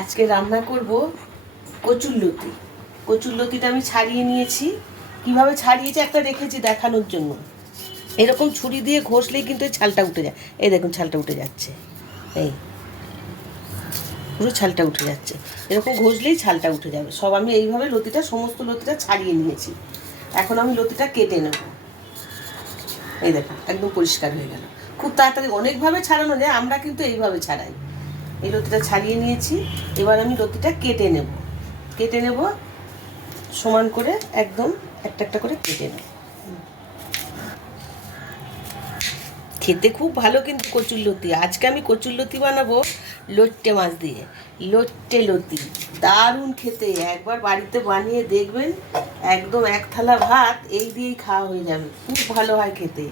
আজকে রান্না করব কচুরলতি। কচুরলতিটা আমি ছাড়িয়ে নিয়েছি। কিভাবে ছাড়িয়েছি একটা রেখেছি দেখানোর জন্য। এরকম ছুরি দিয়ে ঘষলেই কিন্তু এই ছালটা উঠে যায়। এই দেখুন ছালটা উঠে যাচ্ছে, এই পুরো ছালটা উঠে যাচ্ছে। এরকম ঘষলেই ছালটা উঠে যাবে। সব আমি এইভাবে লতিটা সমস্ত লতিটা ছাড়িয়ে নিয়েছি। এখন আমি লতিটা কেটে নেব। এই দেখুন একদম পরিষ্কার হয়ে গেল। খুব তাড়াতাড়ি অনেকভাবে ছাড়ানো যায়, আমরা কিন্তু এইভাবে ছাড়াই। এই লতিটা ছাড়িয়ে নিয়েছি। এবার আমি লতিটা কেটে নেব সমান করে, একদম একটা একটা করে কেটে নেব। খেতে খুব ভালো কিন্তু কচুরলতি। আজকে আমি কচুরলতি বানাবো লোট্টে মাছ দিয়ে। লোট্টে লতি দারুণ খেতে, একবার বাড়িতে বানিয়ে দেখবেন। একদম এক থালা ভাত এই দিয়েই খাওয়া হয়ে যাবে, খুব ভালো হয় খেতে।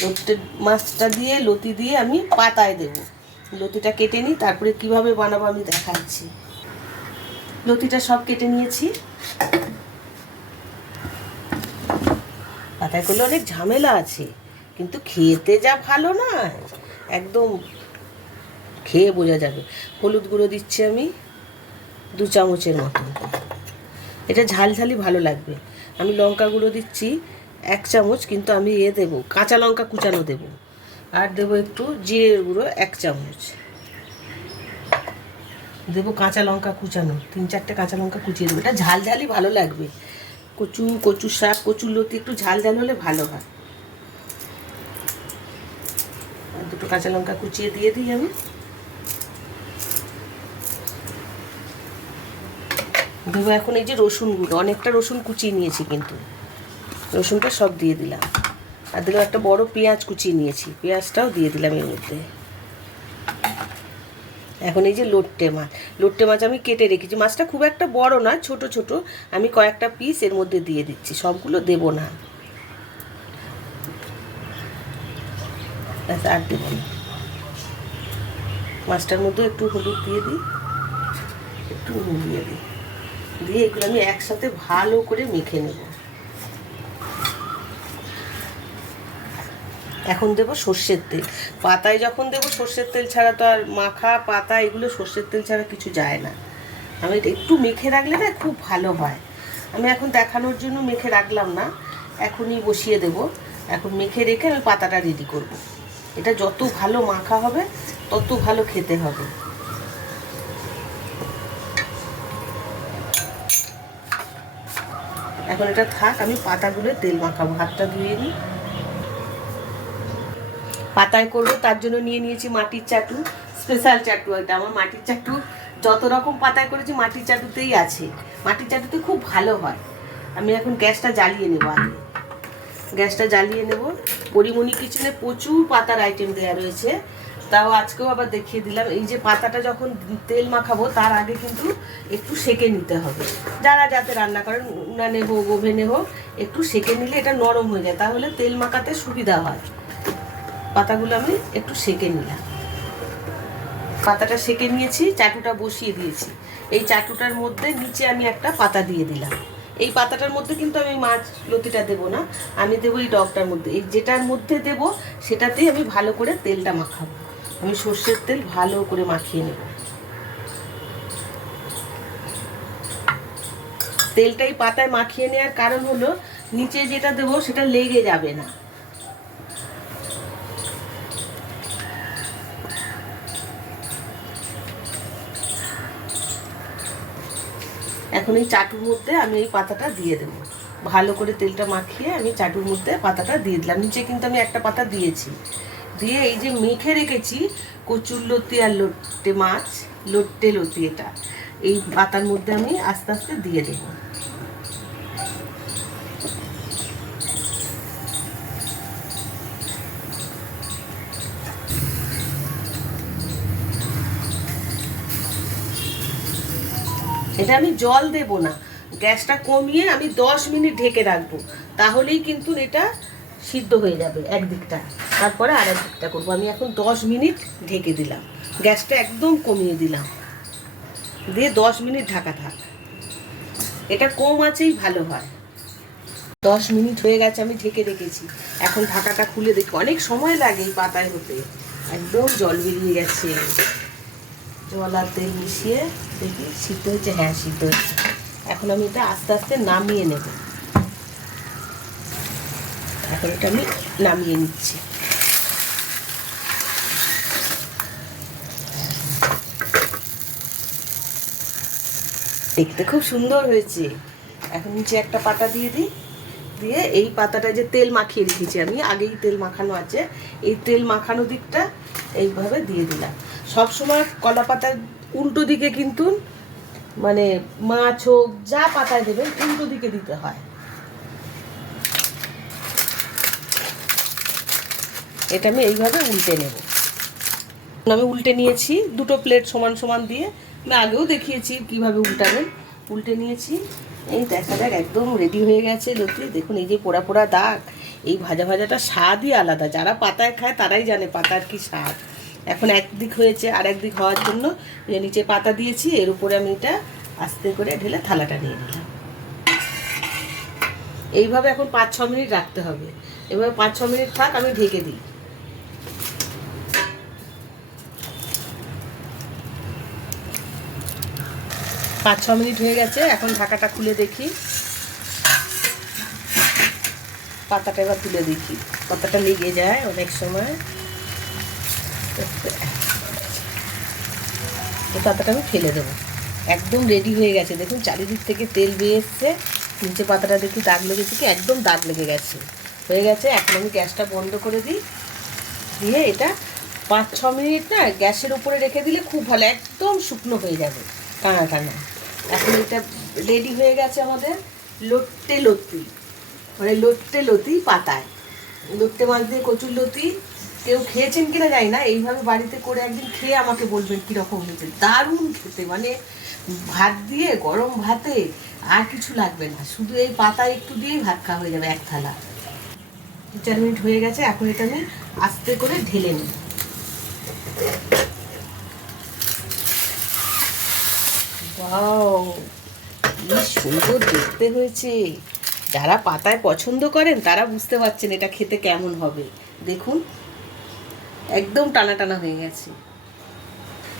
লোট্টে মাছটা দিয়ে লতি দিয়ে আমি পাতায় দেব। লতিটা কেটে নিই, তারপরে কিভাবে বানাবো আমি দেখাচ্ছি। লতিটা সব কেটে নিয়েছি। পাতায় করলে অনেক ঝামেলা আছে, কিন্তু খেতে যা ভালো না, একদম খেয়ে বোঝা যাবে। হলুদ গুঁড়ো দিচ্ছি আমি 2 চামচের মতো, এটা ঝালঝালি ভালো লাগবে। আমি লঙ্কা গুঁড়ো দিচ্ছি 1 চামচ, কিন্তু আমি দেবো কাঁচা লঙ্কা কুচানো দেবো। আর দেবো একটু জিরের গুঁড়ো 1 চামচ। দেবো কাঁচা লঙ্কা কুচানো 3-4টে কাঁচা লঙ্কা কুচিয়ে দেবো। এটা ঝালঝালি ভালো লাগবে। কচু শাক কচুরলতি একটু ঝালঝাল হলে ভালো হয়। আর 2টো কাঁচা লঙ্কা কুচিয়ে দিয়ে দিই আমি। দেবো এখন এই যে রসুন গুঁড়ো, অনেকটা রসুন কুচিয়ে নিয়েছি, কিন্তু রসুনটা সব দিয়ে দিলাম। আর দিলাম একটা বড় পেঁয়াজ কুচিয়ে নিয়েছি, পেঁয়াজটাও দিয়ে দিলাম এর মধ্যে। এখন এই যে লোট্টে মাছ আমি কেটে রেখেছি। মাছটা খুব একটা বড় না, ছোট ছোট। আমি কয়েকটা পিস এর মধ্যে দিয়ে দিচ্ছি, সবগুলো দেবো না, আর দেবো না। মাছটার মধ্যে একটু হলুদ দিয়ে দিই, একটু নুন দিয়ে দিই, দিয়ে এগুলো আমি একসাথে ভালো করে মেখে নেব। এখন দেবো সর্ষের তেল। পাতায় যখন দেবো সর্ষের তেল ছাড়া তো আর মাখা পাতা এগুলো সর্ষের তেল ছাড়া কিছু যায় না। আমি একটু মেখে রাখলে না খুব ভালো হয়। আমি এখন দেখানোর জন্য মেখে রাখলাম না, এখনই বসিয়ে দেব। এখন মেখে রেখে আমি পাতাটা রেডি করব। এটা যত ভালো মাখা হবে তত ভালো খেতে হবে। এখন এটা থাক, আমি পাতাগুলো তেল মাখাবো। হাতটা ধুয়ে নিই। পাতায় করবো তার জন্য নিয়ে নিয়েছি মাটির চাটু, স্পেশাল চাটু। এটা আমার মাটির চাটু, যত রকম পাতায় করেছি মাটির চাটুতেই আছে। মাটির চাটুতে খুব ভালো হয়। আমি এখন গ্যাসটা জ্বালিয়ে নেব। আগে গ্যাসটা জ্বালিয়ে নেব। পরিমণি কিচেনে প্রচুর পাতার আইটেম দেওয়া রয়েছে, তাও আজকেও আবার দেখিয়ে দিলাম। এই যে পাতাটা যখন তেল মাখাবো তার আগে কিন্তু একটু সেকে নিতে হবে। যারা যাতে রান্না করেন, উনানে হোক ওভেনে হোক, একটু সেকে নিলে এটা নরম হয়ে যায়, তাহলে তেল মাখাতে সুবিধা হয়। পাতাগুলো আমি একটু সেকে নিলাম। পাতাটা সেকে নিয়েছি, চাটুটা বসিয়ে দিয়েছি। এই চাটুটার মধ্যে নিচে আমি একটা পাতা দিয়ে দিলাম। এই পাতাটার মধ্যে কিন্তু আমি মাছ লতিটা দেবো না, আমি দেবো এই ডগটার মধ্যে। এই যেটার মধ্যে দেবো সেটাতেই আমি ভালো করে তেলটা মাখাবো। আমি সর্ষের তেল ভালো করে মাখিয়ে নেব। তেলটাই পাতায় মাখিয়ে নেওয়ার কারণ হলো নিচে যেটা দেবো সেটা লেগে যাবে না। এখন এই চাটুর মধ্যে আমি এই পাতাটা দিয়ে দেবো। ভালো করে তেলটা মাখিয়ে আমি চাটুর মধ্যে পাতাটা দিয়ে দিলাম। নিচে কিন্তু আমি একটা পাতা দিয়েছি। দিয়ে এই যে মেখে রেখেছি কচুরলতি আর লোট্টে লতি, এটা এই পাতার মধ্যে আমি আস্তে আস্তে দিয়ে দেবো। এটা আমি জল দেব না, গ্যাসটা কমিয়ে আমি 10 মিনিট ঢেকে রাখবো, তাহলেই কিন্তু এটা সিদ্ধ হয়ে যাবে একদিকটা, তারপরে আর একদিকটা করবো। আমি এখন 10 মিনিট ঢেকে দিলাম, গ্যাসটা একদম কমিয়ে দিলাম, দিয়ে 10 মিনিট ঢাকা থাক। এটা কম আঁচেই ভালো হয়। 10 মিনিট হয়ে গেছে, আমি ঢেকে রেখেছি। এখন ঢাকাটা খুলে দেখি, অনেক সময় লাগে এই পাতায় হতে, একদম জল বেরিয়ে গেছে। জল আর তেল মিশিয়ে দেখি সিদ্ধ হয়েছে। হ্যাঁ, সিদ্ধ হয়েছে। এখন আমি এটা আস্তে আস্তে নামিয়ে নেব। এখন এটা আমি নামিয়ে নিচ্ছি। দেখতে খুব সুন্দর হয়েছে। এখন নিচে একটা পাতা দিয়ে দিই, দিয়ে এই পাতাটা যে তেল মাখিয়ে রেখেছি আমি, আগেই তেল মাখানো আছে, এই তেল মাখানো দিকটা এইভাবে দিয়ে দিলাম। সব সময় কলা পাতার উল্টো দিকে কিন্তু মানে মাছ হোক যা পাতায় দেবেন উল্টো দিকে দিতে হয়। এটা আমি এইভাবে উল্টে নেব। আমি উল্টে নিয়েছি, দুটো প্লেট সমান সমান দিয়ে। আমি আগেও দেখিয়েছি কিভাবে উল্টাবেন। উল্টে নিয়েছি, এই দেখা যাক একদম রেডি হয়ে গেছে লতি। দেখুন এই যে পোড়া পোড়া দাগ, এই ভাজা ভাজাটা স্বাদই আলাদা। যারা পাতায় খায় তারাই জানে পাতার কি স্বাদ। এখন একদিক হয়েছে, আর একদিক হওয়ার জন্য যে নিচে পাতা দিয়েছি, এর উপরে আমি এটা আস্তে করে ঢেলে থালাটা নিয়ে নিলাম। এইভাবে এখন 5-6 মিনিট রাখতে হবে। এবার 5-6 মিনিট থাক, আমি ঢেকে দিই। 5-6 মিনিট হয়ে গেছে। এখন ঢাকাটা খুলে দেখি, পাতাটা এবার তুলে দেখি। পাতাটা লেগে যায় অনেক সময়। এই পাতাটা আমি ফেলে দেবো। একদম রেডি হয়ে গেছে। দেখুন চারিদিক থেকে তেল বেয়ে এসছে। নিচে পাতাটা দেখি দাগ লেগেছে কি, একদম দাগ লেগে গেছে। হয়ে গেছে। এখন আমি গ্যাসটা বন্ধ করে দিই, দিয়ে এটা 5-6 মিনিট না গ্যাসের উপরে রেখে দিলে খুব ভালো, একদম শুকনো হয়ে যাবে, টানা টানা। এখন এটা রেডি হয়ে গেছে আমাদের লোট্টে লতি, মানে লোট্টে লতি পাতায়। লোট্টে মাছ দিয়ে কচুর লতি কেউ খেয়েছেন কিনা জানি না, এইভাবে বাড়িতে করে একদিন খেয়ে আমাকে বলবেন কীরকম হয়েছে। দারুণ খেতে, মানে ভাত দিয়ে, গরম ভাতে আর কিছু লাগবে না, শুধু এই পাতা একটু দিয়েই ভাত খাওয়া হয়ে যাবে এক থালা। 4 মিনিট হয়ে গেছে। এখন এটা আমি আস্তে করে ঢেলে নিই। ওয়াও, কি সুন্দর দেখতে হয়েছে। যারা পাতায় পছন্দ করেন তারা বুঝতে পারছেন এটা খেতে কেমন হবে। দেখুন একদম টানা টানা হয়ে গেছে।